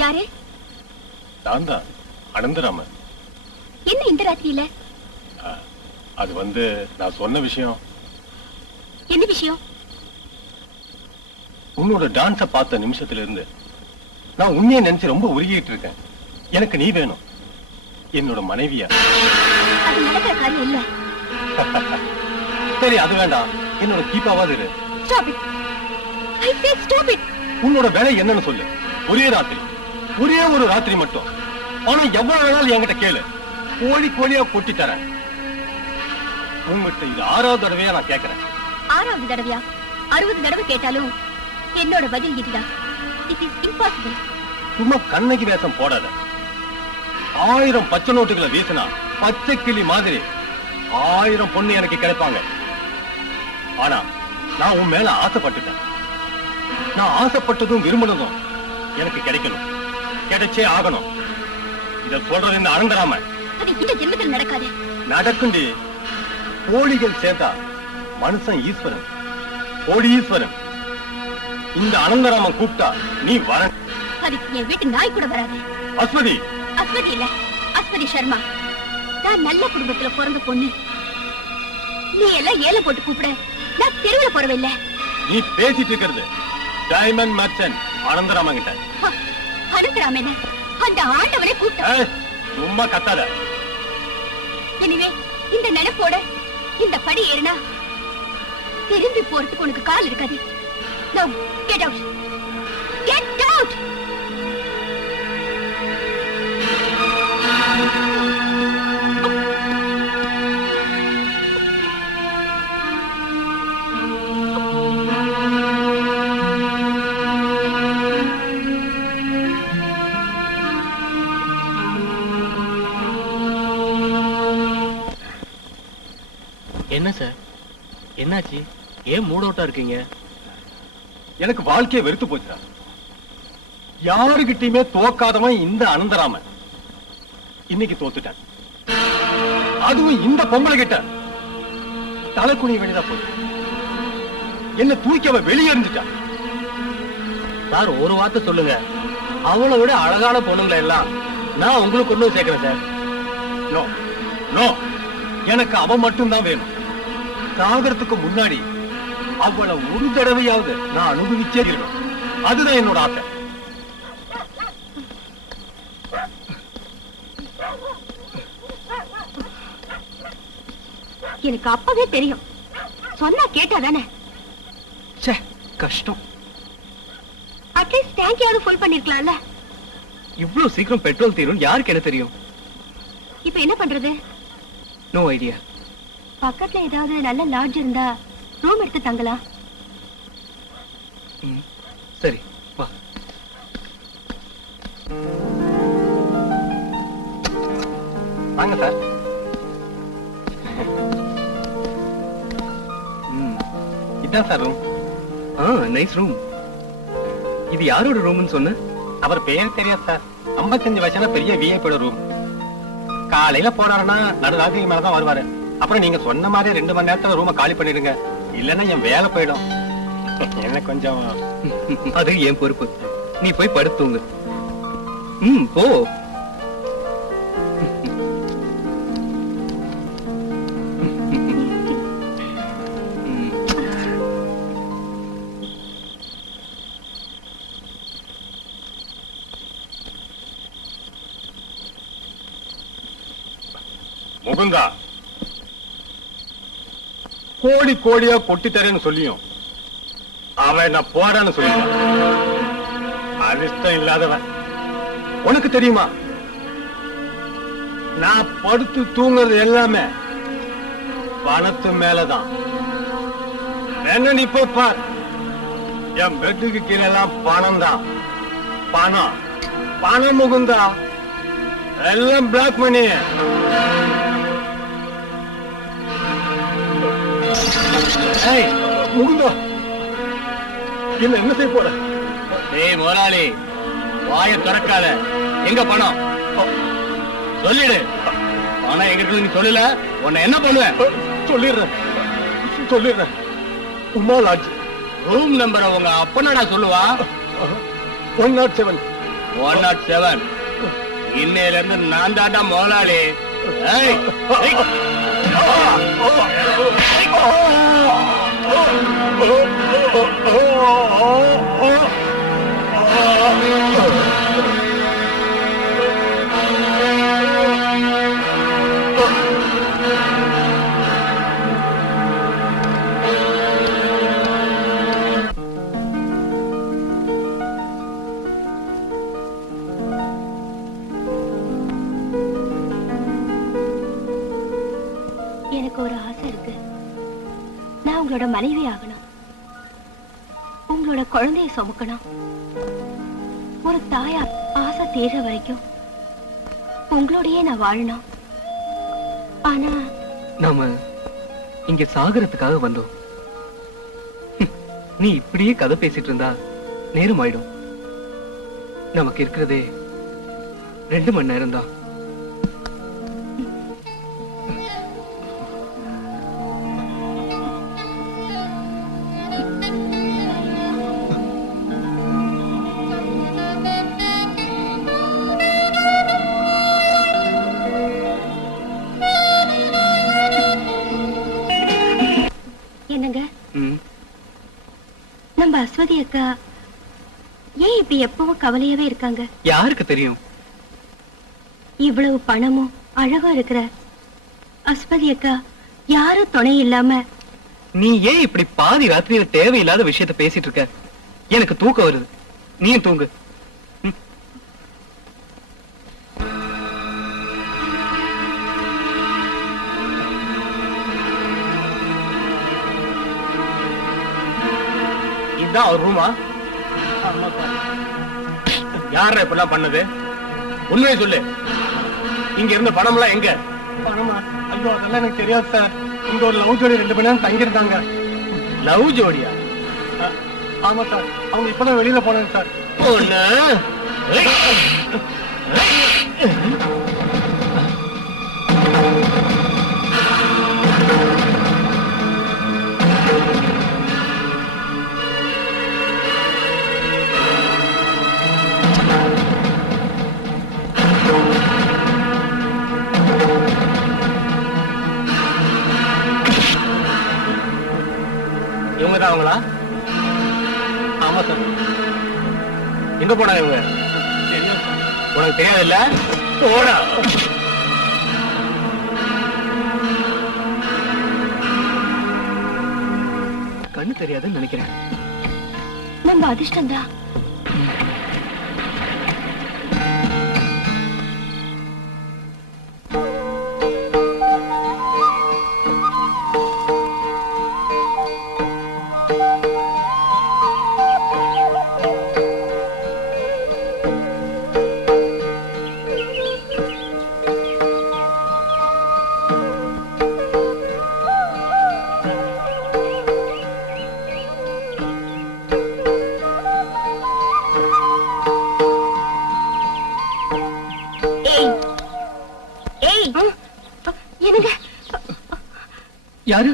யாரு? நான் தான் அனந்தராமன். என்ன இந்த ராத்திரியில? அது நான் சொன்ன விஷயம். என்ன விஷயம்? உன்னோட டான்ஸ பார்த்த நிமிஷத்துல இருந்து நான் உன்னையே நினைச்சு ரொம்ப உருகிட்டு இருக்கேன். எனக்கு நீ வேணும், என்னோட மனைவியா. அது நடக்கிற காரியம் இல்ல. சரி, அது வேண்டாம், என்னோட கீப்பாவாது இரு. Stop it. I say stop it. உன்னோட வேலை என்னன்னு சொல்லு. ஒரே ராத்திரி, ஒரே ஒரு ராத்திரி மட்டும். ஆனா எவ்வளவு வேணாலும் என்கிட்ட கேளு, கோழி கோழியா கொட்டி தரேன். உங்ககிட்ட இது 6வது தடவையா நான் கேட்கிறேன். 6வது தடவையா? 60 தடவை கேட்டாலும் என்னோட பதில் இதுதான். It is impossible. சும்மா கண்ணகி வேஷம் போடாத. 1000 பச்சை நோட்டுகளை வீசினா பச்சை கிளி மாதிரி 1000 பொண்ணு எனக்கு கிடைப்பாங்க. ஆனா நான் உன் மேல ஆசைப்பட்டுட்டேன். நான் ஆசைப்பட்டதும் விரும்பினதும் எனக்கு கிடைக்கணும், கிடைச்சே ஆகணும். இத சொல்றது இந்த அனந்தராமன். அது இந்த ஜென்மத்தில் நடக்காது. நடக்குண்டி. கோழிகள் சேர்த்தா மனுஷன் ஈஸ்வரன், கோழி ஈஸ்வரன். இந்த அனந்தராமன் கூப்பிட்டா நீ வர. அதுக்கு என் வீட்டு நாய் கூட வராது. அஸ்வதி. அஸ்வதி இல்ல, அஸ்வதி சர்மா. நான் நல்ல குடும்பத்துல பிறந்த பொண்ணு. நீ எல்லாம் ஏல போட்டு கூப்பிட நான் தெருவுல போறவில்ல. நீ பேசிட்டு இருக்கிறது டைமண்ட் மர்ச்சன்ட் அனந்தராமன் கிட்ட. அனந்தராமன் அந்த ஆண்டவனை கூப்பிட்ட. சும்மா கத்தாத. எனவே இந்த நினைப்போட இந்த படி ஏறினா திரும்பி போறதுக்கு உனக்கு கால் இருக்காது. Now get out. Get out. என்ன சார், என்னாச்சு? ஏன் மூட் அவுட்டா இருக்கீங்க? எனக்கு வாழ்க்கையை வெறுத்து போச்சா. யாருகிட்டயுமே தோக்காதவன் இந்த அனந்தராமன். இன்னைக்கு தோத்துட்டேன். அதுவும் இந்த பொம்பளை கிட்ட தலைக்குனி வெளிதான் போச்சு. என்ன தூக்கி அவ வெளியே இருந்துட்டான். சார், ஒரு வார்த்தை சொல்லுங்க. அவளை விட அழகான பொண்ணுங்களை எல்லாம் நான் உங்களுக்கு ஒன்றும் சேர்க்கிறேன் சார். நோ நோ, எனக்கு அவ மட்டும்தான் வேணும். சாகரத்துக்கு முன்னாடி அவளை ஒரு தடவையாவது நான் அனுபவிச்சே இருக்கணும். அதுதான் என்னோட ஆசை. எனக்கு அப்பவே தெரியும். சொன்னா கேட்டாதானே. கஷ்டம். அட்லீஸ்ட் டேங்கையாவது ஃபுல் பண்ணிருக்கலாம்ல. இவ்வளவு சீக்கிரம் பெட்ரோல் தீரும் யாருக்கு என்ன தெரியும்? இப்ப என்ன பண்றது? No idea. பக்கத்துல ஏதாவது நல்ல லாட்ஜ் இருந்தா ரூம் எடுத்து தங்கலாம். சரி, வா. வாங்க சார். இதான் சார் ரூம். Nice room. இது யாரோட ரூம்னு சொன்ன? அவர் பெயர் தெரியாது சார். 55 வயசுல பெரிய விஐபியோட ரூம். காலையில போனாருன்னா நடுராத்திரி மேலதான் வருவாரு. அப்புறம் நீங்க சொன்ன மாதிரி 2 மணி நேரத்துல ரூமை காலி பண்ணிடுங்க, இல்லன்னா என் வேலை போயிடும். என்ன கொஞ்சம். அது என் பொறுப்பு. நீ போய் படுத்துங்க. போ. முகுந்தா, கோடி கோடியா கொட்டி தரேன்னு சொல்லியும் அவன் நான் போறான்னு சொல்லிட்டான். அதிர்ஷ்டம் இல்லாதவன். உனக்கு தெரியுமா, நான் படுத்து தூங்குறது எல்லாமே பணத்து மேலதான். என்ன நீ போய் பார், என் பெட்டுக்கு கீழே எல்லாம் பணம் தான். பணம் பணம் முகுந்தா. எல்லாம் பிளாக் பண்ணி முகுந்தா என்ன செய்ய போற? டேய் முதலாளி, வாயை திறக்காத. எங்க பணம் சொல்லிடு. பணம் எங்க இருக்கு நீ சொல்லல, உன்னை என்ன பண்ணுவேன்? சொல்லிடுறேன். உமா லாட்ஜ் ரூம் நம்பரை உங்க அப்பனடா சொல்லுவா. 107. 107. இன்னையில இருந்து நான் தாண்டா முதலாளி. எனக்கு ஒரு ஆசை இருக்கு. நான் உங்களோட மனைவி ஆகணும், உங்களோட குழந்தைய சுமக்கணும். ஒரு தாயா ஆசை தீர வரைக்கும் உங்களோடயே நான் வாழணும். ஆனா நாம இங்க சாகரத்துக்காக வந்தோம். நீ இப்படியே கதை பேசிட்டு இருந்தா நேரம் ஆயிடும். நமக்கு இருக்கிறதே 2 மணி நேரம் தான். என்னங்க, நம்ம அஸ்வதி அக்கா ஏன் இப்படி எப்பவும் கவலையாவே இருக்காங்க? யாருக்கு தெரியும்? இவ்வளவு பணமும் அழகும் இருக்கிற அஸ்வதி அக்கா யாரும் துணை இல்லாம. நீ ஏன் இப்படி பாதி ராத்திரியில தேவையில்லாத விஷயத்த பேசிட்டு இருக்க? எனக்கு தூக்கம் வருது, நீயும் தூங்கு. இதுதான் அவர் ரூமா? யார இப்பெல்லாம் பண்ணது? உண்மையை சொல்லு. இங்க இருந்த பணம் எல்லாம் எங்க? பணமா? ஐயோ, அதெல்லாம் எனக்கு தெரியாது சார். இங்க ஒரு லவ் ஜோடி 2 மணி நேரம் தங்கியிருந்தாங்க. லவ் ஜோடியா? ஆமா சார், அவங்க இப்பதான் வெளியில போனாங்க சார். இவங்கதான் அவங்களா? ஆமா சார். எங்க போனா இவங்க? உனக்கு தெரியாது இல்ல? போடா. கண்ணு தெரியாதுன்னு நினைக்கிறேன். நம்ம அதிர்ஷ்டம் தான். யாரு?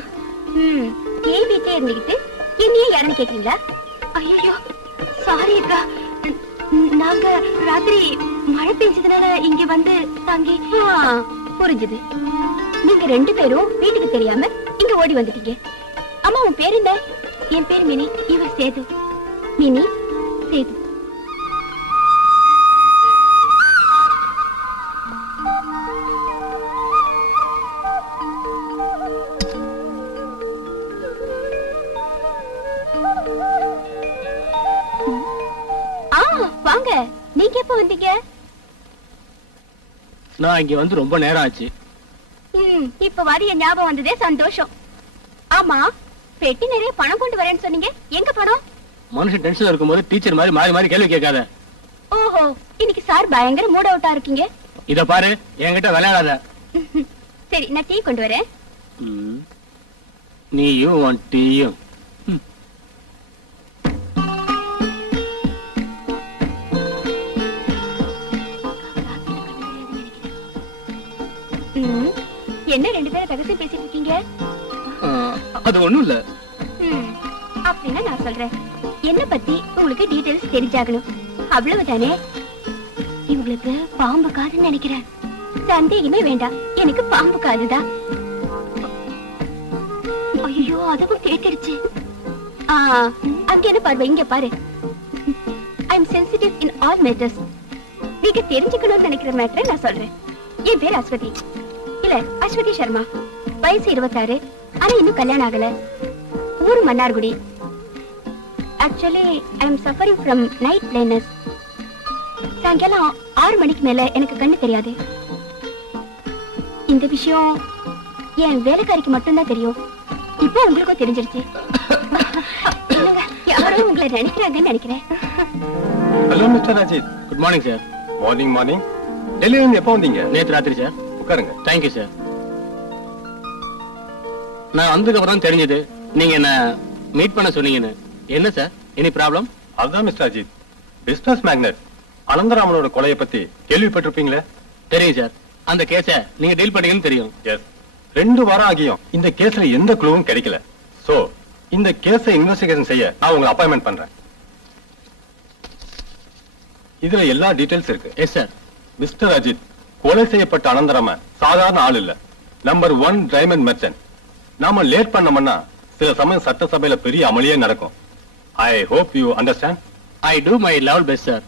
ஏன் வீட்டே இருந்துகிட்டு என்னையே யாருன்னு கேக்குறீங்களா? ஐயோ சாரி அக்கா, நாங்க ராத்திரி மழை பெஞ்சதுனால இங்க வந்து தங்கி. புரிஞ்சுது. நீங்க 2 பேரும் வீட்டுக்கு தெரியாம இங்க ஓடி வந்துட்டீங்க. அம்மா உன் பேர் என்ன? என் பேர் மினி. இவர் சேது. மினி, சேது. வாங்க, நீங்க எப்ப வந்தீங்க? நான் இங்க வந்து ரொம்ப நேரம் ஆச்சு. இப்ப வரிய ஞாபகம் வந்ததே சந்தோஷம். ஆமா, பெட்டி நிறைய பணம் கொண்டு வரேன்னு சொன்னீங்க, எங்க பணம்? மனுஷன் டென்ஷன்ல இருக்கும்போது டீச்சர் மாதிரி மாறி மாறி கேள்வி கேட்காத. ஓஹோ, இன்னைக்கு சார் பயங்கர மூட் அவுட்டா இருக்கீங்க. இத பாரு, என்கிட்ட விளையாடாத. சரி, நான் டீ கொண்டு வரேன். நீயும் உன் டீயும். என்ன 2 பேரும் ரகசியம் பேசிட்டு இருக்கீங்க? அது ஒண்ணும் இல்ல. அப்படின்னா நான் சொல்றேன். என்ன பத்தி உங்களுக்கு டீடைல்ஸ் தெரிஞ்சாகணும், அவ்வளவுதானே? இவங்களுக்கு பாம்பு காதுன்னு நினைக்கிறேன். சந்தேகமே வேண்டாம், எனக்கு பாம்பு காதுதான். ஐயோ, அதுவும் கேட்டுடுச்சு. அங்க என்ன பார்வை, இங்க பாரு. I am sensitive in all matters. நீங்க தெரிஞ்சுக்கணும்னு நினைக்கிற மேட்டரை நான் சொல்றேன். என் பேர் அஸ்வதி. இல்ல, அஸ்வதி சர்மா. வயசு 26. ஆனா இன்னும் கல்யாணம் ஆகல. ஊர் Mannargudi. Actually I am suffering from night blindness. சாயங்காலம் 6 மணிக்கு மேல எனக்கு கண்ணு தெரியாது. இந்த விஷயம் என் வேலைக்காரிக்கு மட்டும்தான் தெரியும். இப்போ உங்களுக்கும் தெரிஞ்சிருச்சு. யாரோ உங்களை நினைக்கிறாங்கன்னு நினைக்கிறேன். Hello mister Ajith. Good morning sir. Morning morning. டெல்லியில இருந்து எப்போ வந்தீங்க? நேற்று ராத்திரி சார். உட்காருங்க. Thank you sir. நான் வந்ததுக்கு அப்புறம் தெரிஞ்சது நீங்க என்ன மீட் பண்ண சொன்னீங்கன்னு. என்ன சார், எனி ப்ராப்ளம்? அதுதான் மிஸ்டர் அஜித், பிசினஸ் மேக்னட் அனந்தராமனோட கொலையை பத்தி கேள்விப்பட்டிருப்பீங்களே? தெரியும் சார். அந்த கேஸ நீங்க டீல் பண்ணீங்கன்னு தெரியும். எஸ். 2 வாரம் ஆகியும் இந்த கேஸ்ல எந்த க்ளூவும் கிடைக்கல. சோ இந்த கேஸை இன்வெஸ்டிகேஷன் செய்ய நான் உங்களை அப்பாயின்மெண்ட் பண்றேன். இதுல எல்லா டீடைல்ஸ் இருக்கு. Yes sir. மிஸ்டர் அஜித், கொலை செய்யப்பட்ட அனந்தராமன் சாதாரண ஆள் இல்ல. Number 1 diamond merchant. நாம லேட் பண்ணோம்னா சில சமயம் சட்டசபையில பெரிய அமளியே நடக்கும். I hope you understand. I do my level best sir.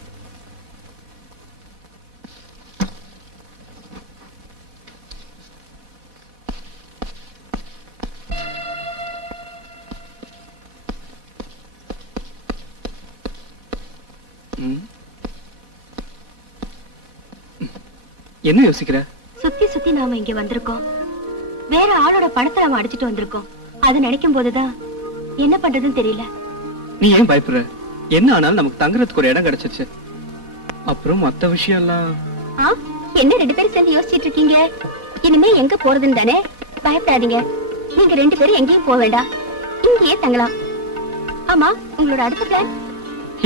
என்ன யோசிக்கிற? சுத்தி சுத்தி நாம இங்க வந்திருக்கோம். வேற ஆளோட பணத்தை நாம அடிச்சிட்டு வந்திருக்கோம். அது நினைக்கும் போதுதான் என்ன பண்றதுன்னு தெரியல. நீ ஏன் பயப்படுற? என்ன ஆனாலும் நமக்கு தங்குறதுக்கு ஒரு இடம் கிடைச்சிருச்சு. அப்புறம் மத்த விஷயம் எல்லாம் என்ன 2 பேரும் சேர்ந்து யோசிச்சுட்டு இருக்கீங்க? இனிமே எங்க போறதுன்னு தானே? பயப்படாதீங்க. நீங்க 2 பேரும் எங்கேயும் போக வேண்டாம், இங்கேயே தங்கலாம். ஆமா, உங்களோட அடுத்த பிளான்?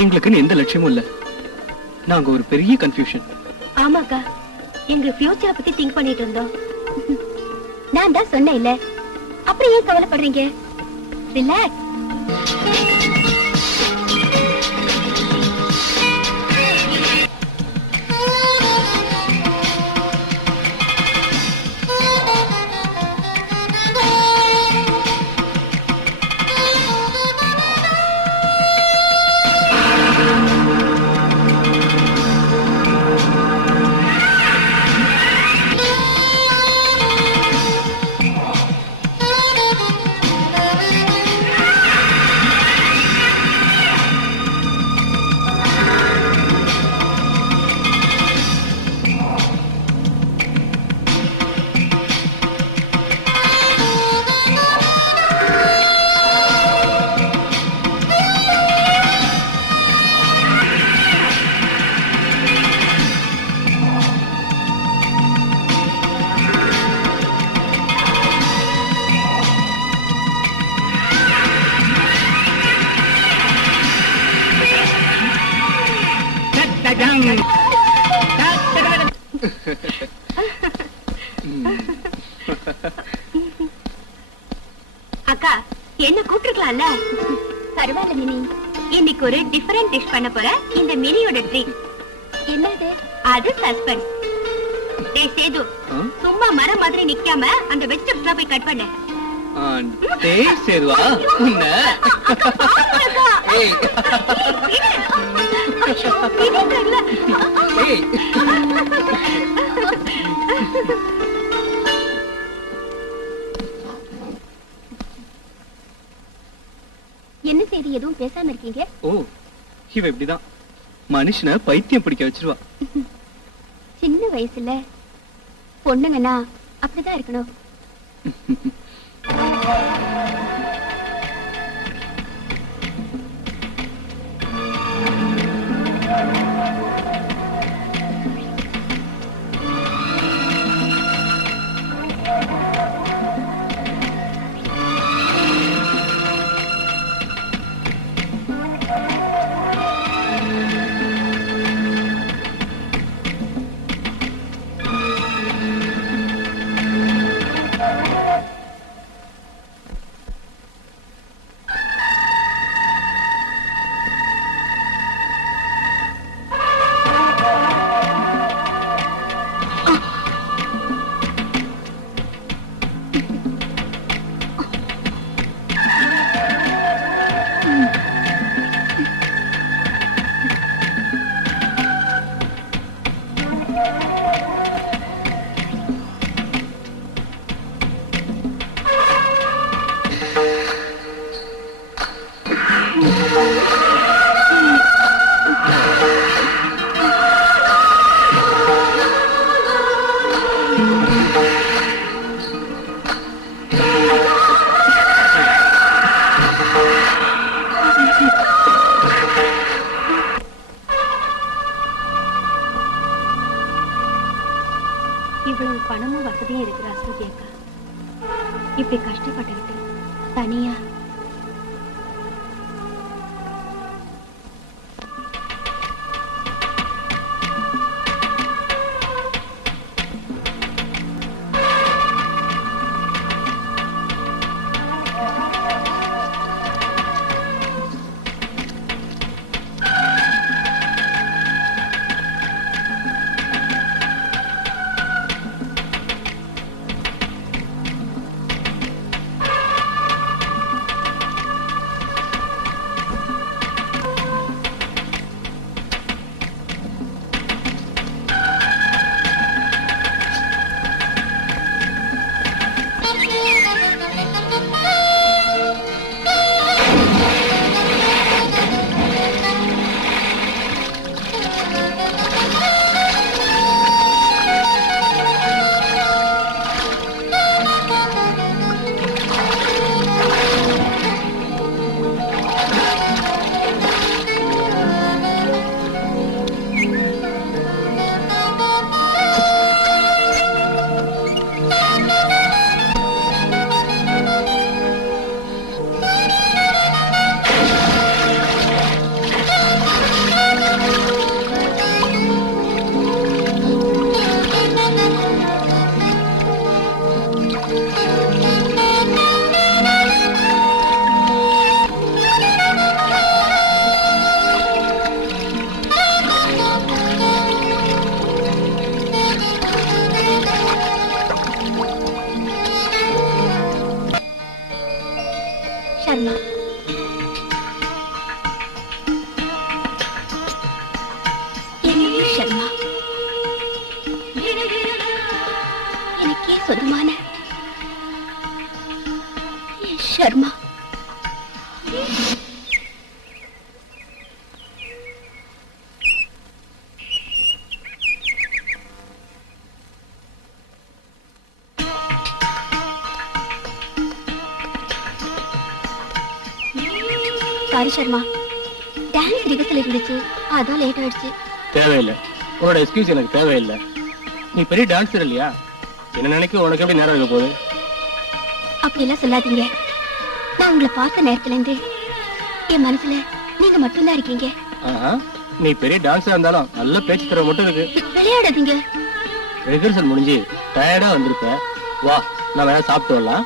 எங்களுக்குன்னு எந்த லட்சியமும் இல்ல. நாங்க ஒரு பெரிய கன்ஃபியூஷன். ஆமாக்கா, எங்க ஃபியூச்சரை பத்தி திங்க் பண்ணிட்டு இருந்தோம். நான் தான் சொன்னேன் இல்ல, அப்புறம் ஏன் கவலைப்படுறீங்க? ரிலாக்ஸ். அக்கா, என்ன கூப்பிட்டுருக்கலாம்ல? பரவாயில்ல மினி, இன்னைக்கு ஒரு டிஃபரெண்ட் டிஷ் பண்ண போற. இந்த மினியோட ட்ரீட் என்னது? அது சஸ்பென்ஸ். டேய் சேது, சும்மா மரம் மாதிரி நிக்காம அந்த வெஜிடபிள்ஸ் போய் கட் பண்ணு. டேய் சேதுவா, உன்ன ஏய் ஏய் என்ன செய்தி, எதுவும் பேசாம இருக்கீங்க? ஓ, இவ இப்படிதான் மனுஷனை பைத்தியம் பிடிக்க வச்சிருவா. சின்ன வயசுல பொண்ணுங்கன்னா அப்படிதான் இருக்கணும். இப்படி கஷ்டப்பட்டுக்கிட்டு தனியா Sharma sorry Sharma dance rehearsal இருந்துச்சு அதான் லேட் ஆயிடுச்சு தேவையில்லை உன்னோட எக்ஸ்கியூஸ் எனக்கு தேவையில்லை நீ பெரிய டான்ஸர் இல்லையா என்ன நினைக்க உனக்கு எப்படி நேரம் இருக்க போகுது அப்படி எல்லாம் சொல்லாதீங்க நான் உங்களை பார்த்த நேரத்துல இருந்து என் மனசுல நீங்க மட்டும்தான் இருக்கீங்க நீ பெரிய டான்ஸரா இருந்தாலும் நல்ல பேச்சு தர மட்டும் இருக்கு விளையாடாதீங்க ரிஹர்சல் முடிஞ்சு டயர்டா வந்திருப்ப வா நான் வேணா சாப்பிட்டு வரலாம்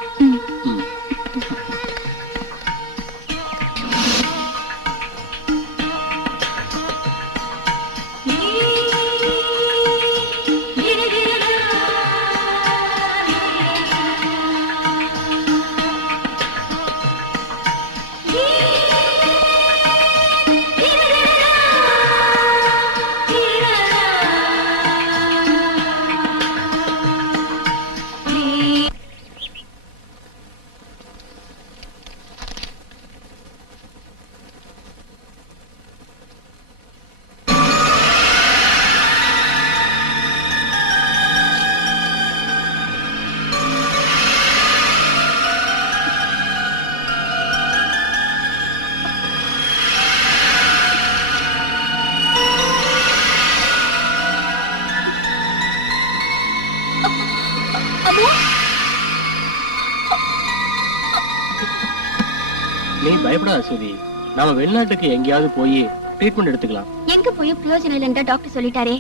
நீ பயப்படாத சுதி நாம வெளிநாட்டுக்கு எங்கேயாவது போய் ட்ரீட்மெண்ட் எடுத்துக்கலாம் எங்க போய் பிரயோஜனம் இல்லைன்னு டாக்டர் சொல்லிட்டாரே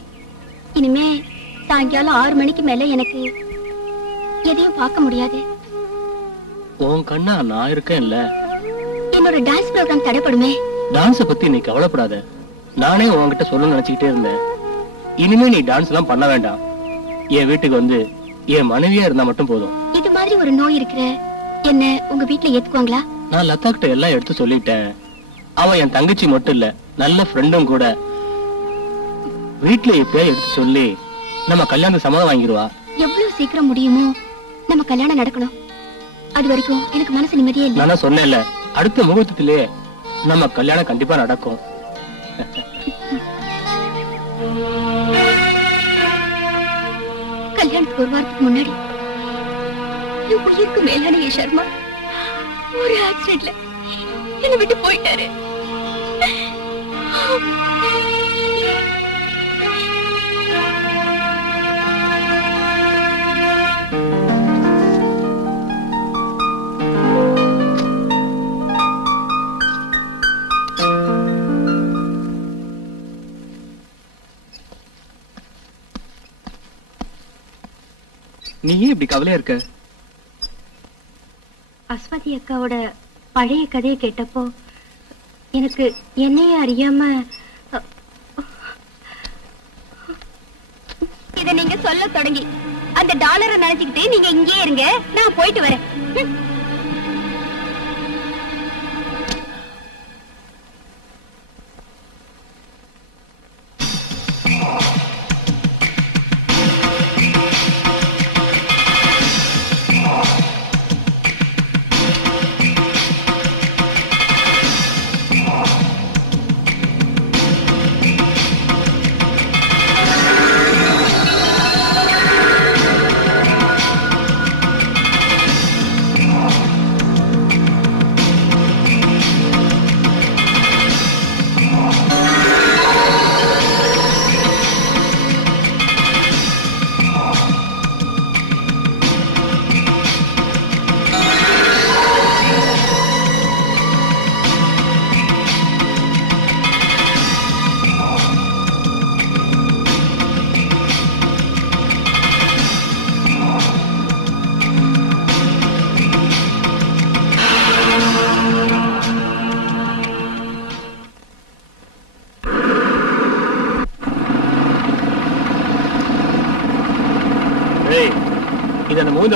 இனிமே சாயங்காலம் 6 மணிக்கு மேல எனக்கு எதையும் பார்க்க முடியாது உன் கண்ணா நான் இருக்கேன்ல என்னோட டான்ஸ் ப்ரோக்ராம் தடைப்படுமே டான்ஸ பத்தி நீ கவலைப்படாத நானே உன்கிட்ட சொல்லணும்னு நினைச்சுக்கிட்டே இருந்தேன் இனிமே நீ டான்ஸ் எல்லாம் பண்ண வேண்டாம் என் வீட்டுக்கு வந்து என் மனைவியா இருந்தா மட்டும் போதும் இது மாதிரி ஒரு நோய் இருக்கிற என்ன உங்க வீட்டுல ஏத்துக்குவாங்களா நான் லதா கிட்ட எல்லாம் எடுத்து சொல்லிட்டேன் அவன் என் தங்கச்சி மட்டும் இல்ல நல்ல ஃப்ரெண்டும் கூட வீட்டுல எப்படியா எடுத்து சொல்லி நம்ம கல்யாணம் சம்மதம் வாங்கிடுவா எவ்வளவு சீக்கிரம் முடியுமோ நம்ம கல்யாணம் நடக்கணும் அது வரைக்கும் எனக்கு மனசு நிம்மதியே இல்லை நான் சொன்னேன்ல அடுத்த முகூர்த்தத்திலேயே நம்ம கல்யாணம் கண்டிப்பா நடக்கும் கல்யாணத்துக்கு ஒரு வாரத்துக்கு முன்னாடி என் உயிருக்கு மேலான என் சர்மா ஒரு ஆக்சிடென்ட்ல என்னை விட்டு போயிட்டாரு நீ ஏன் இப்படி கவலையா இருக்க? அஸ்வதி அக்காவோட பழைய கதையை கேட்டப்போ எனக்கு என்னையே அறியாம இத நீங்க சொல்ல தொடங்கி அந்த டாலரை நினைச்சுக்கிட்டு நீங்க இங்கேயே இருங்க, நான் போயிட்டு வரேன்.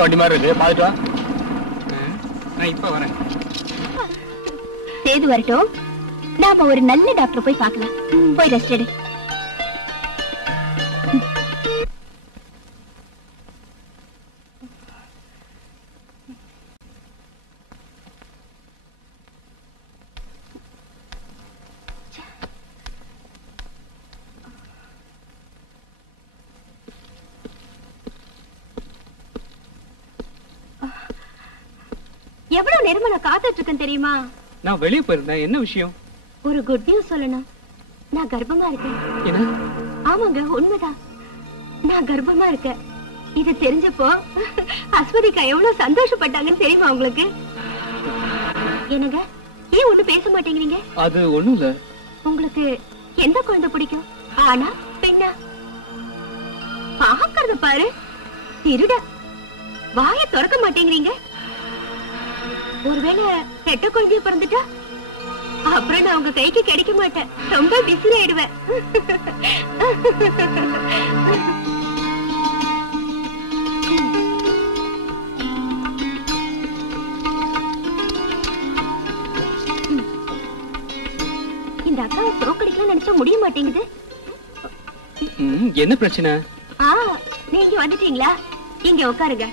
வண்டி மாதிரி இருக்கு, பாத்துட்டு வா. நான் இப்ப வரேன். சேது வரட்டும், நாம ஒரு நல்ல டாக்டர் போய் பார்க்கலாம். போய் ரெஸ்ட் எடு. எவ்வளவு நேரமா நான் காத்துட்டு இருக்கேன் தெரியுமா? நான் வெளியே போயிருந்தேன். என்ன விஷயம்? ஒரு குட் நியூஸ் சொல்லணும். நான் கர்ப்பமா இருக்கேன். என்ன? ஆமாங்க, உண்மைதான். நான் கர்ப்பமா இருக்கேன். இது தெரிஞ்சப்போ அஸ்வதிகா எவ்வளவு சந்தோஷப்பட்டாங்கன்னு தெரியுமா உங்களுக்கு? என்னங்க, ஏன் ஒண்ணு பேச மாட்டேங்கிறீங்க? அது ஒண்ணும் இல்ல. உங்களுக்கு எந்த குழந்தை பிடிக்கும்? ஆனா பெண்ணா? பாக்கறத பாரு, திருட. வாயை திறக்க மாட்டேங்கிறீங்க. ஒருவேளை பெட்ட குழந்தைய பிறந்துட்டா அப்புறம் நான் உங்க கைக்கு கிடைக்க மாட்டேன். ரொம்ப பிஸி ஆயிடுவேன். இந்த அக்காவை தோக்கடிக்கலாம் நினைச்சா முடிய மாட்டேங்குது. என்ன பிரச்சனை? நீங்க வந்துட்டீங்களா? இங்க உட்காருங்க.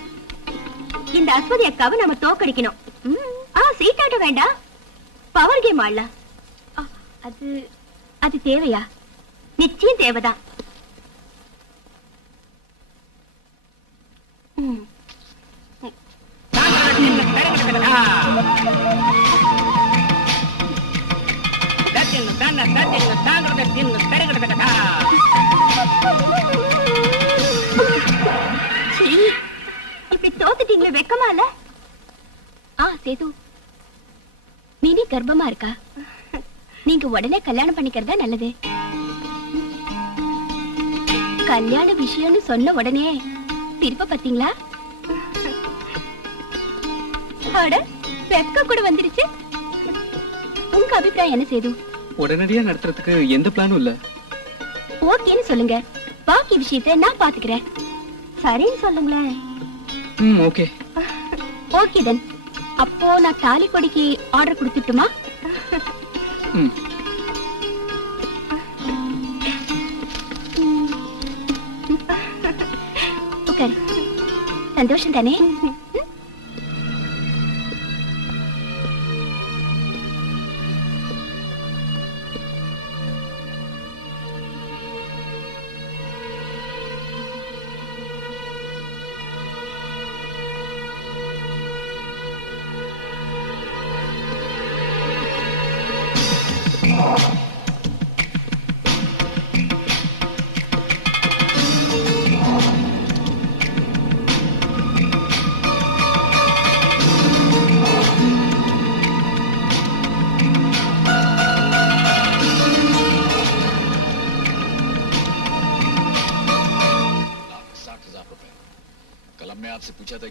இந்த அஸ்வதி அக்காவை நம்ம தோக்கடிக்கணும். சீட்டாட்ட வேண்டாம், பவர் கேம் ஆடலாம். அது தேவையா? நிச்சயம் தேவைதான். இப்படி தோத்துட்டீங்களே, வெக்கமா இல்ல? சேது, மினி கர்ப்பமா இருக்கா. நீங்க உடனே கல்யாணம் பண்ணிக்கிறதா நல்லது. கல்யாண விஷயம்னு சொன்ன உடனே திருப்ப பாத்தீங்களா? வெக்க கூட வந்துருச்சு. உங்க அபிப்பிராயம் என்ன சேது? உடனடியா நடத்துறதுக்கு எந்த பிளானும் இல்ல. ஓகேன்னு சொல்லுங்க, பாக்கி விஷயத்தை நான் பாத்துக்கிறேன். சரின்னு சொல்லுங்களேன். ஓகே. Okay then. அப்போ நான் தாலி கொடிக்கு ஆர்டர் கொடுத்துட்டுமா? உட்காரு. சந்தோஷம் தானே?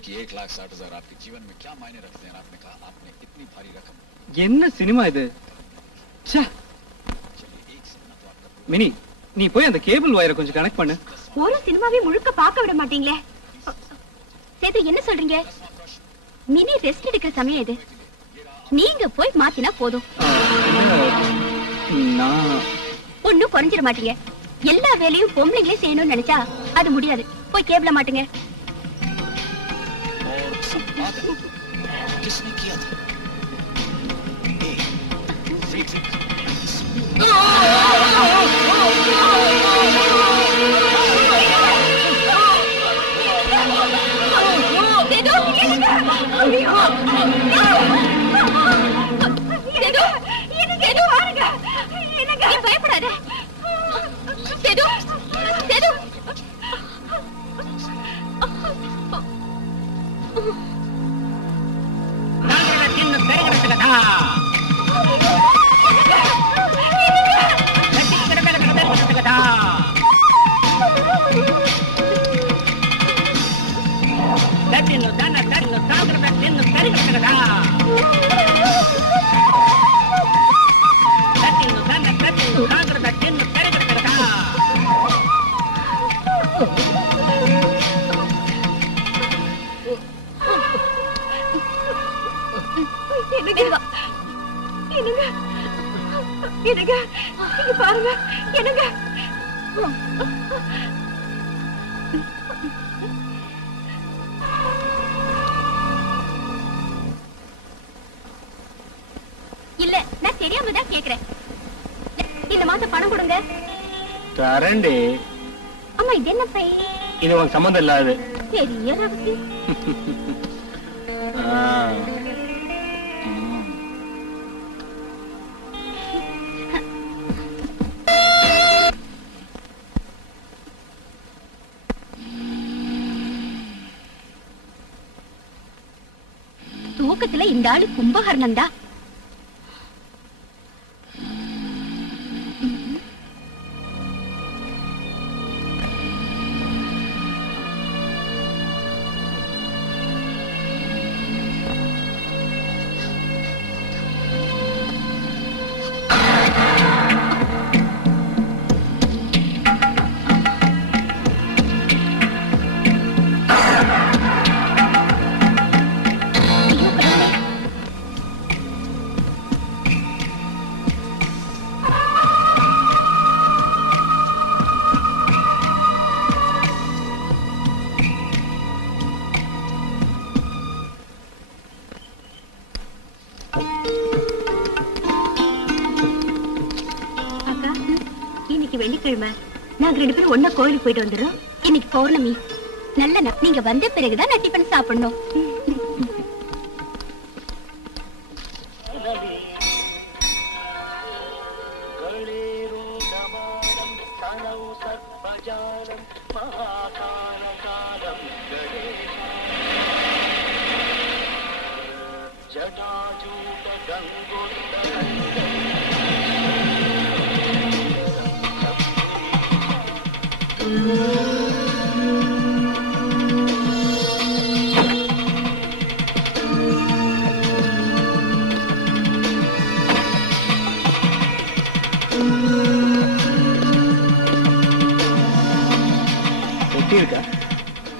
कि 1,60,000 आपके जीवन में क्या मायने रखते हैं। आपने कहा आपने इतनी भारी रकम। என்ன சினிமா இது? ச்சே. மினி, நீ போய் அந்த கேபிள் வயரை கொஞ்சம் கனெக்ட் பண்ணு. ஒரு சினிமாவே முழுக்க பார்க்க விட மாட்டீங்களே. சேது என்ன சொல்றீங்க? மினி ரெஸ்ட் எடுக்கிற சமயம் இது. நீங்க போய் மாத்தினா போதும். நான் ஒண்ணும் குறைஞ்சிட மாட்டீங்க. எல்லா வேலையும் பொம்பளைங்களே செய்யணும்னு நினைச்சா அது முடியாது. போய் கேபிள மாட்டுங்க. किसने किया था? பயப்படாத. பாருங்க என்னங்க இல்ல நான் தெரியாம தான் கேக்குறேன். இந்த மாசம் பணம் கொடுங்க. தரண்டி. அம்மா இது என்ன பை? இது உனக்கு சம்மந்தம் இல்லாது. பெரிய ரகசியம். தூக்கத்துல இந்த ஆளு கும்பகர்ணம் தான். வெள்ளிக்கிழமை நாங்க 2 பேரும் ஒண்ணா கோயிலுக்கு போயிட்டு வந்துடும். இன்னைக்கு பௌர்ணமி. நல்ல நீங்க வந்த பிறகுதான் நட்டி பண்ணி சாப்பிடணும்.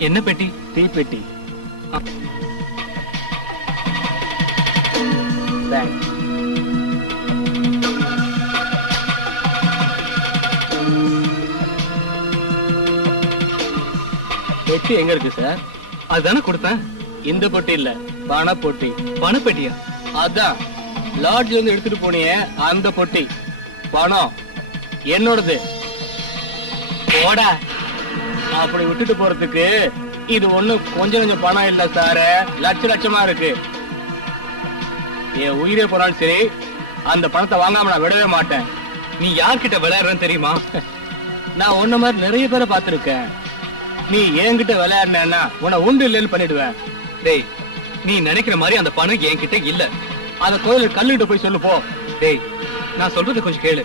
என்ன பெட்டி? தீப்பெட்டி. பெட்டி எங்க இருக்கு சார்? அதுதானே கொடுத்தேன். இந்த பொட்டி இல்ல, பண பொட்டி. பணப்பெட்டியா? அதான் லாட்ஜ்ல இருந்து எடுத்துட்டு போனியே அந்த பொட்டி. பணம் என்னோடது. போடா. அப்படி விட்டுட்டு போறதுக்கு இது ஒண்ணு கொஞ்சம் கொஞ்சம் பணம் இல்ல சார், லட்சமா இருக்கு. என் உயிரே போனாலும் சரி அந்த பணத்தை வாங்காம நான் விடவே மாட்டேன். நீ யார்கிட்ட விளையாடுறன்னு தெரியுமா? நான் உன்ன மாதிரி நிறைய பேரை பார்த்திருக்கேன். நீ என்கிட்ட விளையாடுனா உன்னை உண்டு இல்லைன்னு பண்ணிடுவேன். டேய், நீ நினைக்கிற மாதிரி அந்த பணம் என்கிட்ட இல்ல. அந்த கோயிலுக்கு கல்லுகிட்ட போய் சொல்லு போ. டேய், நான் சொல்றதை கொஞ்சம் கேளு.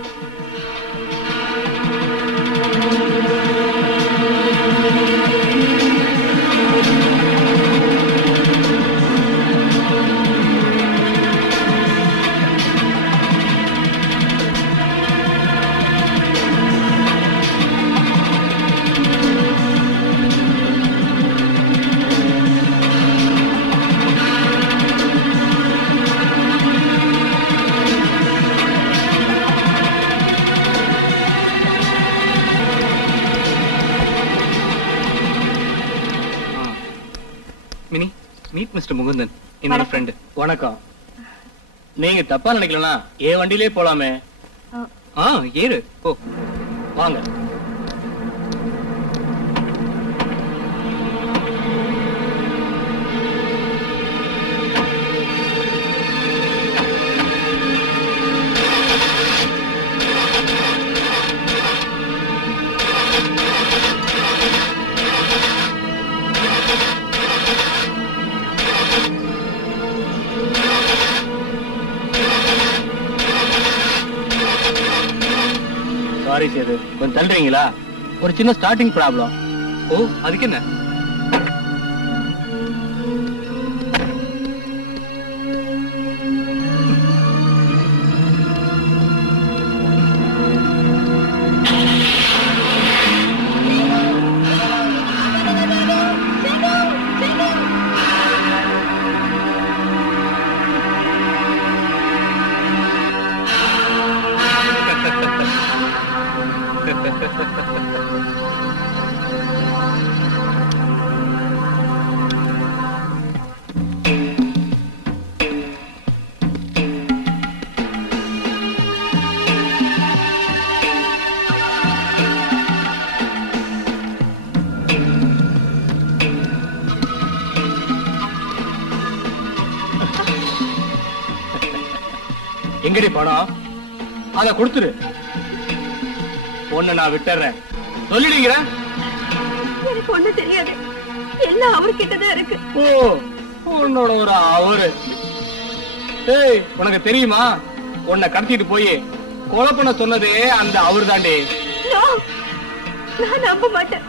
மீட் மிஸ்டர் முகுந்தன், என்னோட ஃப்ரெண்ட். வணக்கம். நீங்க தப்பா நினைக்கலாம், ஏன் வண்டியிலே போலாமே. ஏறு போ. வாங்க. சாரி சேது, கொஞ்சம் தள்ளுறீங்களா? ஒரு சின்ன ஸ்டார்டிங் ப்ராப்ளம். ஓ, அதுக்கு என்ன? எங்கடி பணம்? அத கொடுத்துரு. ஒண்ணு நான் விட்டுறேன். சொல்லிடுங்க. எனக்கு ஒண்ணு தெரியாது, எல்லாம் அவர்கிட்டதான் இருக்கு. ஓ, உன்னோட ஒரு அவரு. ஏய், உனக்கு தெரியுமா, உன்னை கடத்திட்டு போய் கொலை பண்ண சொன்னதே அந்த அவரு தாண்டி. நான் நம்ப மாட்டேன்.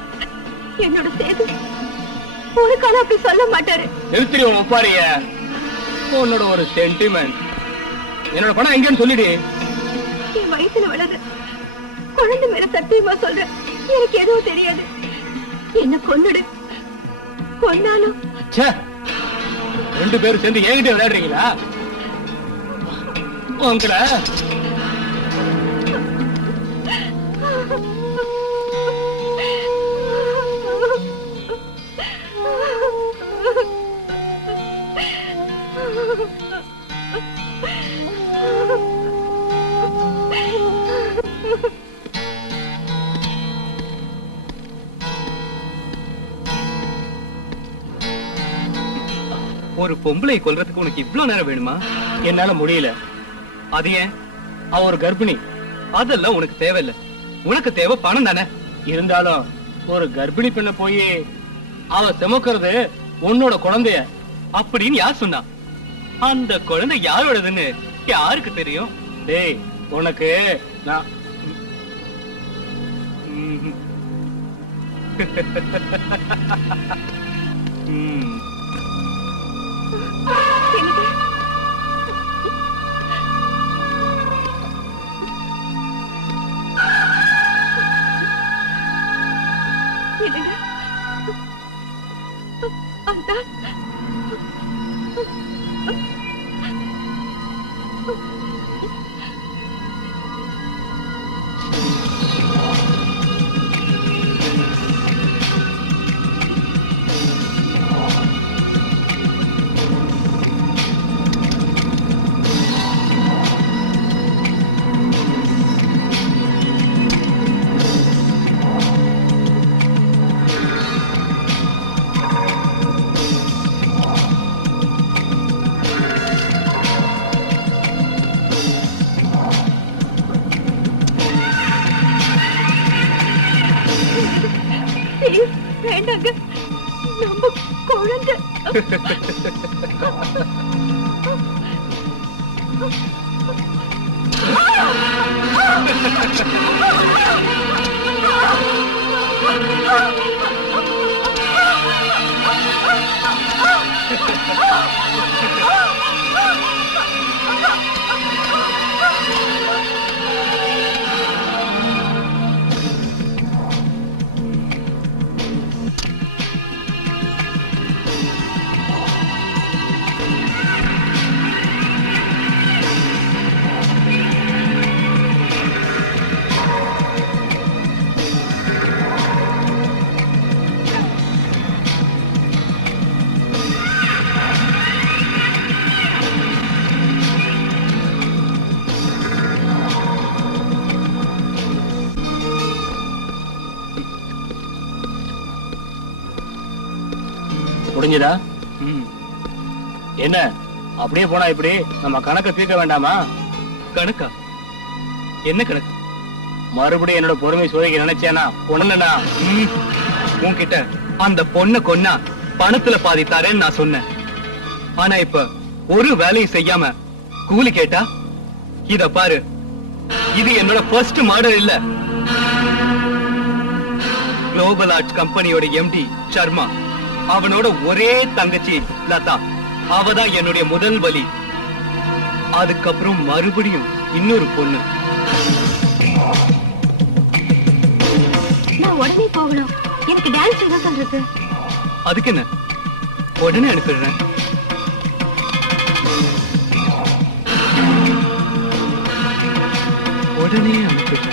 என்னோட சேது உனக்கான அப்படி சொல்ல மாட்டாரு. நிறுத்திரி உன் ஒப்பாரிய. உன்னோட ஒரு சென்டிமெண்ட். என்னோட பணம் எங்கன்னு சொல்லிடு. என் வயசுல வளர்ந்து குழந்தை மேல சத்தியமா சொல்றேன், எனக்கு எதுவும் தெரியாது. என்ன கொன்னுடு, கொன்னாலும். ரெண்டு பேரும் சேர்ந்து என்கிட்ட விளையாடுறீங்களா? உங்களை ஒரு பொம்பளை கொல்றதுக்கு உனக்கு இவ்வளவு நேரம் வேணுமா? என்னால முடியல. அது ஏன்? அவ ஒரு கர்ப்பிணி. அதெல்லாம் உனக்கு தேவையில்லை. உனக்கு தேவை பணம் தானே. இருந்தாலும் ஒரு கர்ப்பிணி பெண்ண போய் அவ சுமக்கிறது உன்னோட குழந்தைய அப்படின்னு யார் சொன்னா? அந்த குழந்தை யாரோடதுன்னு யாருக்கு தெரியும்? டேய், உனக்கு நான் வேண்டாங்க, நம்ம குழந்தை. புரிஞ்சுதா? என்ன அப்படியே போனா இப்படி நம்ம கணக்க தீர்க்க வேண்டாமா? கணக்கா? என்ன கணக்கு? மறுபடியும் என்னோட பொறுமை சோதிக்க நினைச்சேனா பொண்ணுடா. உன்கிட்ட அந்த பொண்ணை கொன்னா பணத்துல பாதி தரேன்னு நான் சொன்னேன். ஆனா இப்ப ஒரு வேலையும் செய்யாம கூலி கேட்டா? இத பாரு, இது என்னோட ஃபர்ஸ்ட் மாடல் இல்ல. குளோபல் ஆர்ட்ஸ் கம்பெனியோட எம்டி சர்மா, அவனோட ஒரே தங்கச்சி லதா, அவதான் என்னுடைய முதல் வலி. அதுக்கப்புறம் மறுபடியும் இன்னொரு பொண்ணு. நான் உடனே போகணும். எனக்கு டான்ஸ் ரிஹர்சல் இருக்கு. அதுக்கு என்ன, உடனே அனுப்பிடுறேன். உடனே அனுப்பிடுறேன்.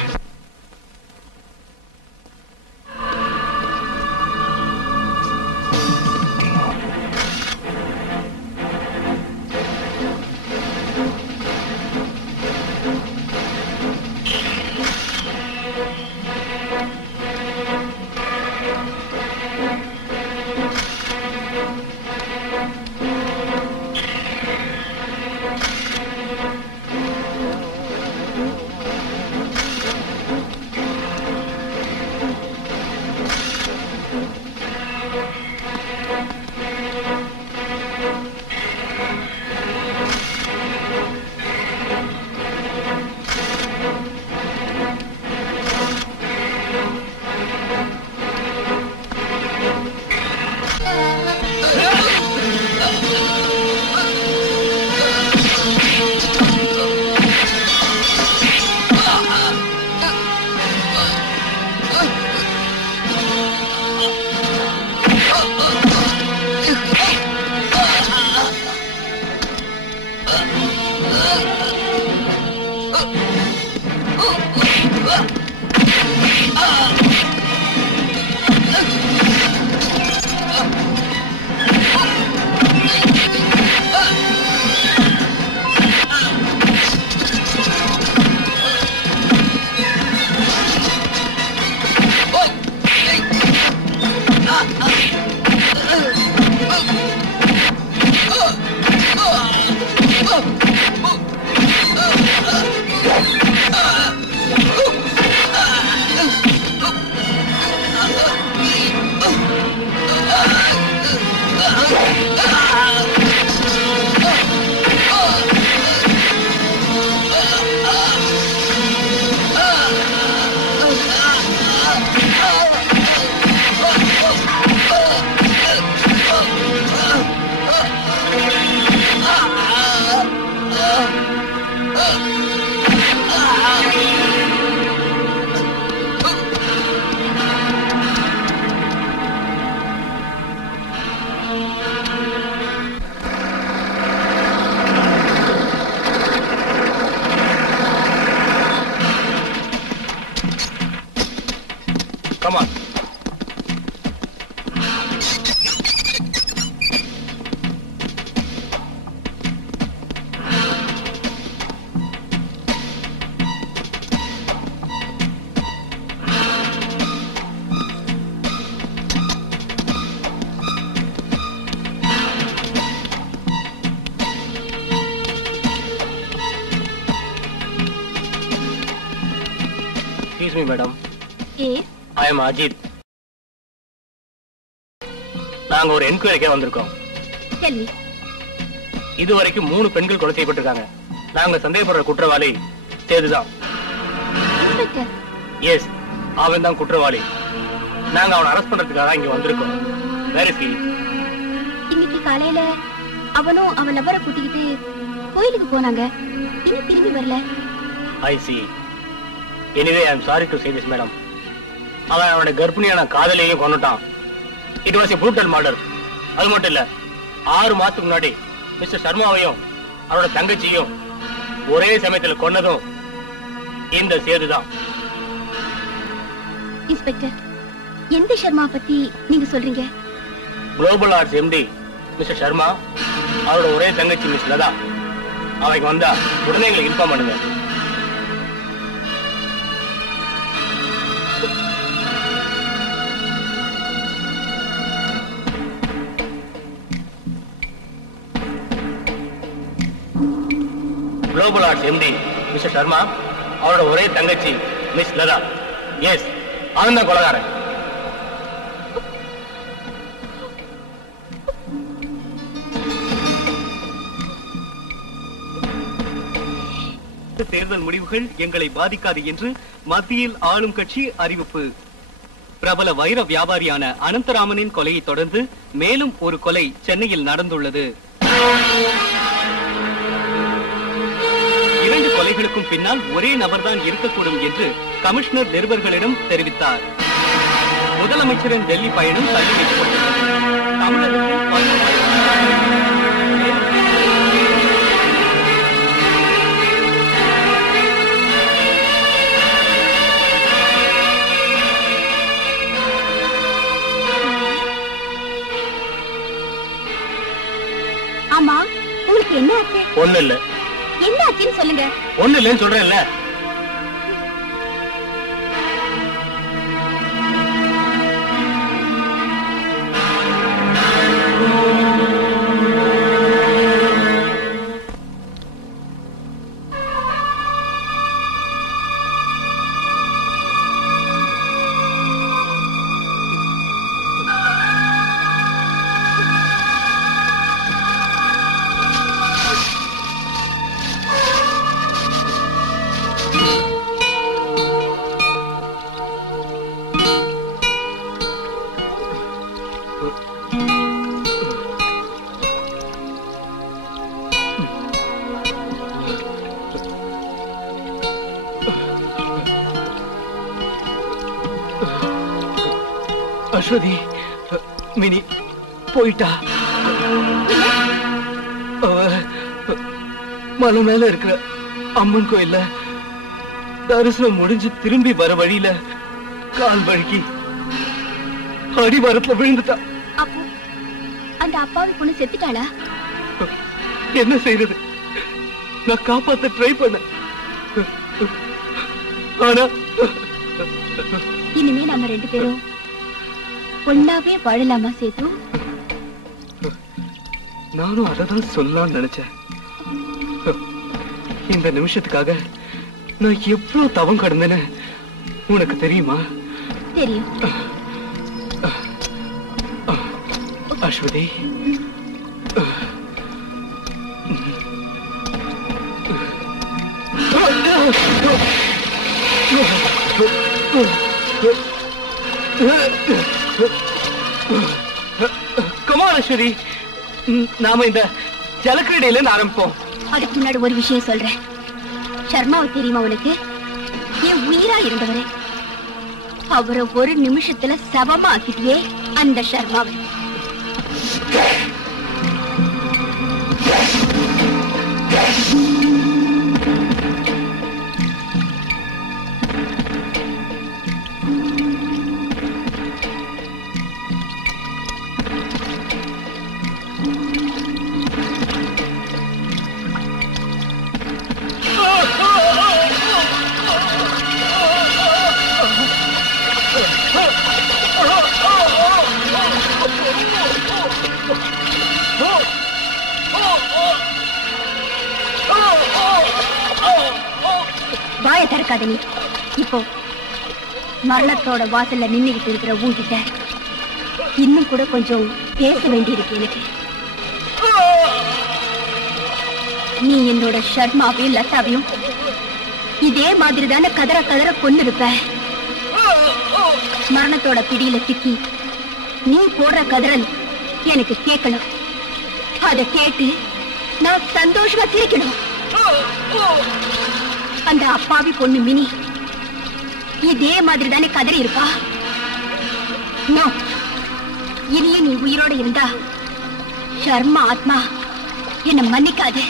Come on. Excuse me, madam. Yes. I am Ajit. நாங்க ஒரு என்கொயரிக்கே வந்திருக்கோம். Tell me. இதுவரைக்கும் 3 பெண்கள் கொலை செய்யப்பட்டிருக்காங்க. நாங்க சந்தேகப்படுற குற்றவாளி சேதுதான். Inspector. எஸ், அவன் தான் குற்றவாளி. நாங்க அவனை அரெஸ்ட் பண்றதுக்காக இங்க வந்திருக்கோம். Where is he? இன்னைக்கு காலையில அவனும் அவன் நபரை கூட்டிக்கிட்டு கோயிலுக்கு போனாங்க. இன்னும் திரும்பி வரல. I see. Anyway, I am sorry to say this, madam. அவன் அவனுடைய கர்ப்பிணியான காதலியையும் கொன்னுட்டான். It was a brutal murder. அது மட்டும் இல்ல, 6 மாசத்துக்கு முன்னாடி மிஸ்டர் சர்மாவையும் அவரோட தங்கச்சியும் ஒரே சமயத்துல கொன்னதும் இந்த சேதுதான். இன்ஸ்பெக்டர், எந்த சர்மா பத்தி நீங்க சொல்றீங்க? Global arts empty mister Sharma, அவரோட ஒரே தங்கச்சி மிஸ் லதா. அவைக்கு வந்தா உடனே எங்களுக்கு இன்ஃபார்ம் பண்ணுங்க. Global arts empty mister Sharma, அவரோட ஒரே தங்கச்சி மிஸ் லதா. எஸ், அவன் தான் கொலைகாரன். தேர்தல் முடிவுகள் எங்களை பாதிக்காது என்று மத்தியில் ஆளும் கட்சி அறிவிப்பு. பிரபல வைர வியாபாரியான அனந்தராமனின் கொலையை தொடர்ந்து மேலும் ஒரு கொலை சென்னையில் நடந்துள்ளது. 2 கொலைகளுக்கும் பின்னால் ஒரே நபர்தான் இருக்கக்கூடும் என்று கமிஷனர் நிருபர்களிடம் தெரிவித்தார். முதலமைச்சரின் டெல்லி பயணம் தள்ளி வைக்கப்பட்டுள்ளது. தமிழகத்தில் ஆமா, உங்களுக்கு என்ன ஆச்சு? ஒண்ணு இல்ல. என்ன ஆச்சுன்னு சொல்லுங்க. ஒண்ணு இல்லன்னு சொல்றேன்ல. அஸ்வதி, மினி போயிட்டா. அவ மலை மேல இருக்கிற அம்மன் கோயில்ல தரிசனம் முடிஞ்சு திரும்பி வர வழியில கால் வழுக்கி அடிவாரத்துல விழுந்துட்டா. அப்போ அந்த அப்பாவி பொண்ணு செத்துட்டாளா? என்ன செய்யறது? நான் காப்பாத்த ட்ரை பண்ண, ஆனா இனிமே நம்ம 2 பேரும் ஒண்ணாவே வாழலாமா சேது? நானும் அததான் சொல்லலாம்னு நினைச்சேன். இந்த நிமிஷத்துக்காக நான் எவ்வளவு தவம் கடந்தேன்னு உனக்கு தெரியுமா? தெரியும். அஸ்வதி, கமான் அஸ்வதி, நாம இந்த ஜலக்கிரீடையில இருந்து ஆரம்பிப்போம். அதுக்கு முன்னாடி ஒரு விஷயம் சொல்றேன். சர்மாவை தெரியுமா உனக்கு? என் உயிரா இருந்தவரே. அவரை ஒரு நிமிஷத்துல சவமா ஆக்கிட்டியே அந்த சர்மாவை. வாயை திறக்காத நீ. இப்போ மரணத்தோட வாசல்ல நின்னுகிட்டு இருக்கிற உன்கிட்ட இன்னும் கூட கொஞ்சம் பேச வேண்டியிருக்கு எனக்கு. நீ என்னோட ஷர்மாவையும் லதாவையும் இதே மாதிரி தானே கதற கதற கொண்டு இருப்ப. மரணத்தோட பிடியில சிக்கி நீ போடுற கதறல் எனக்கு கேட்கணும். அதை கேட்டு நான் சந்தோஷமா சிரிக்கணும். அந்த அப்பாவி பொண்ணு மினி இதே மாதிரி தானே கதறி இருப்பா. இனியே நீ உயிரோட இருந்தா சர்மா ஆத்மா என்ன மன்னிக்காது.